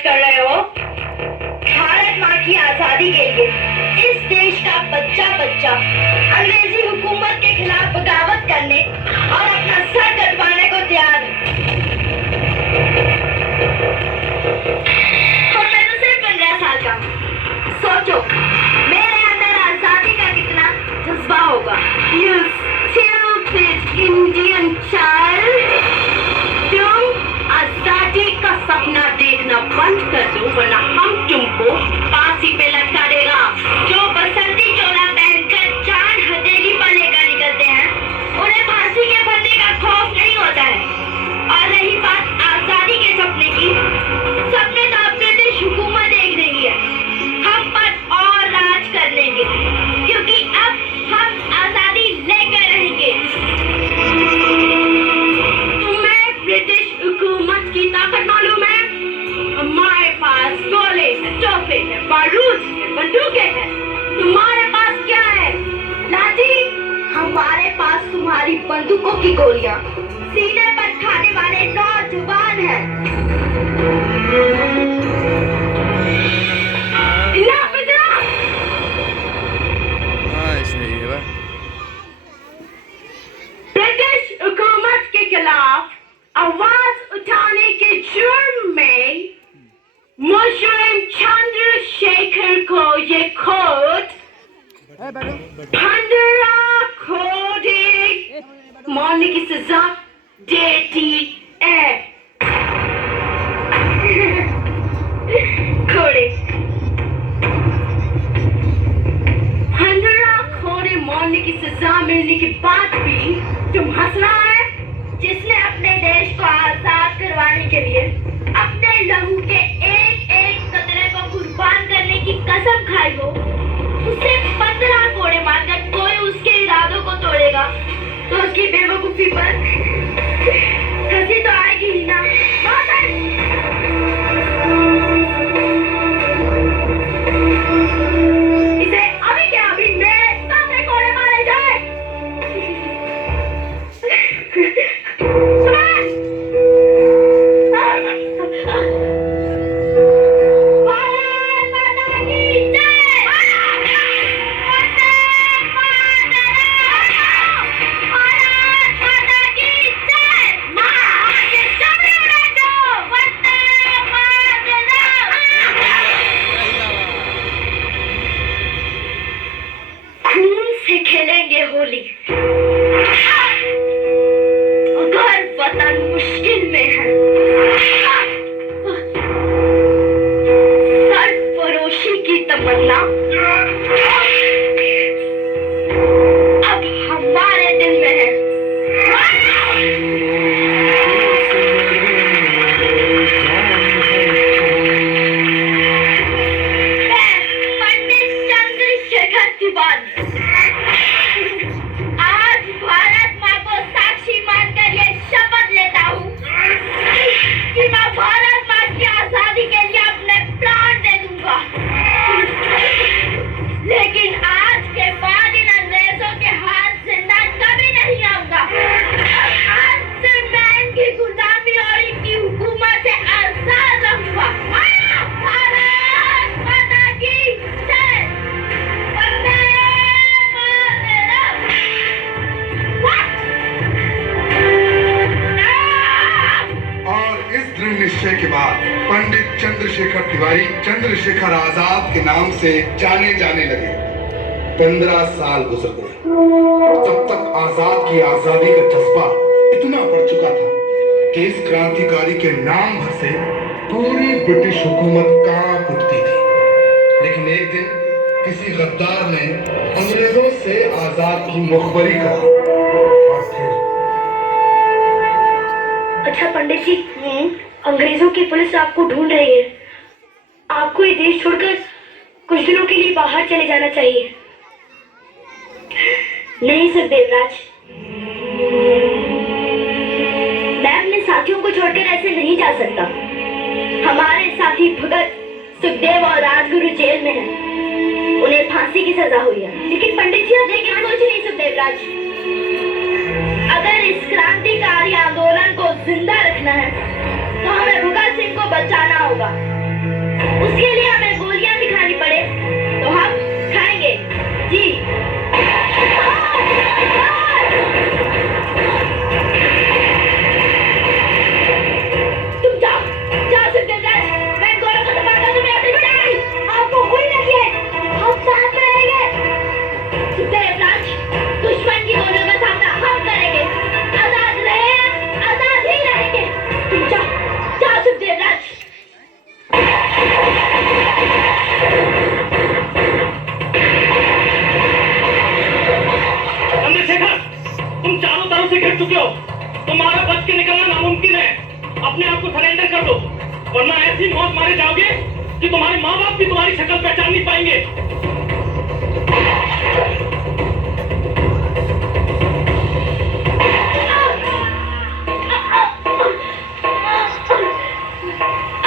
बगावत कर रहे हो? भारत माँ की आजादी के लिए इस देश का बच्चा बच्चा अंग्रेजी हुकूमत के खिलाफ बगावत करने और अपना सर कटवाने को तैयार है। और मैं तो सिर्फ 15 साल का हूँ। सोचो मेरे अंदर आजादी का कितना जज्बा होगा। You stupid Indian child! तुम आजादी का सपना देखना बंद कर दो वरना हम तुमको फांसी पे लटका देगा। जो बसंती चोला पहनकर जान हथेली पर लेकर निकलते हैं उन्हें फांसी के फंदे का खौफ नहीं होता है। और रही बात आजादी के सपने की, सपने तो अब ब्रिटिश हुकूमत देख रही है हम पर और राज कर लेंगे, क्योंकि अब हम आजादी लेकर रहेंगे। तुम्हें ब्रिटिश हुकूमत की ताकत मालूम है? हमारे पास गोले हैं, तोपे हैं, बारूद है, बंदूकें हैं। तुम्हारे पास क्या है? लाठी? हमारे पास तुम्हारी बंदूकों की गोलियां सीने पर खाने वाले नौजवान हैं। ब्रिटिश हुकूमत के खिलाफ आवाज उठाने के जुर्म में मुस्लिम चंद्रशेखर को ये कोर्ट 15 कोड़े मारने की सजा देती है। कोड़े 15 कोड़े मारने की सजा मिलने के बाद भी तुम हंस रहा है? जिसने अपने देश को आजाद करवाने के लिए अपने लहू के एक एक कतरे को कुर्बान करने की कसम खाई हो, उसे 15 कोड़े मारकर कोई उसके इरादों को तोड़ेगा तो उसकी बेवकूफी पर हंसी तो आएगी ही ना। इसे अभी क्या अभी मेरे सामने कोड़े मारे जाए। खेलेंगे होली। अगर वतन मुश्किल में है, सरफरोशी की तमन्ना अब हमारे दिल में है। पंडित चंद्रशेखर तिवारी आज भारत माँ को साक्षी मानकर ये शपथ लेता हूँ कि मैं भारत माँ की आजादी के लिए अपने प्राण दे दूंगा। लेकिन आज के बाद इन अंग्रेजों के हाथ जिंदा कभी नहीं आऊंगा। आज से मैं इनकी गुलामी और इनकी हुकूमत से आजाद रहूंगा। भारत माता की जय। वंदे मातरम। और इस दृढ़ निश्चय के बाद पंडित चंद्रशेखर तिवारी चंद्रशेखर आजाद के नाम से जाने जाने लगे। 15 साल गुजर गए। तब तक आजाद की आजादी का जज्बा इतना बढ़ चुका था कि इस क्रांतिकारी के नाम भर से पूरी ब्रिटिश हुकूमत कांप उठती थी। लेकिन एक दिन किसी गद्दार ने अंग्रेजों से आजाद की मुखबरी करी और फिर अच्छा पंडित जी, अंग्रेजों की पुलिस आपको ढूंढ रही है। आपको ये देश छोड़कर कुछ दिनों के लिए बाहर चले जाना चाहिए। नहीं सर देवराज, मैं अपने साथियों को छोड़कर ऐसे नहीं जा सकता। हमारे साथी भगत, सुखदेव और राजगुरु जेल में हैं। उन्हें फांसी की सजा हुई है। लेकिन पंडित जी आप ये क्या सोच रही सुखदेवराज? अगर इस क्रांतिकारी आंदोलन को जिंदा रखना है तो हमें भगत सिंह को बचाना होगा। वरना ऐसी मौत मारे जाओगे कि तुम्हारे माँ बाप भी तुम्हारी शक्ल पहचान नहीं पाएंगे।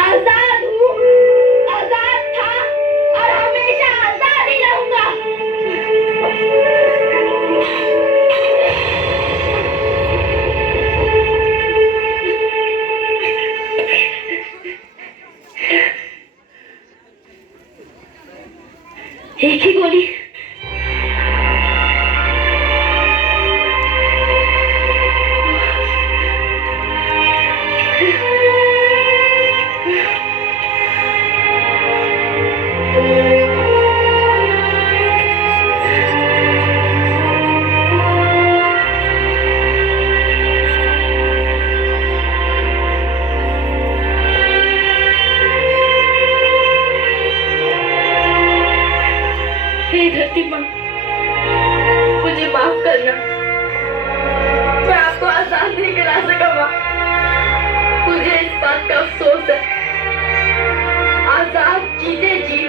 आजाद हूँ, आजाद था और हमेशा आजाद ही रहूंगा। एक ही गोली। हे धरती माँ, मुझे माफ करना। मैं आपको आजाद नहीं करा सका माँ। मुझे इस बात का अफसोस है। आजाद जीते जी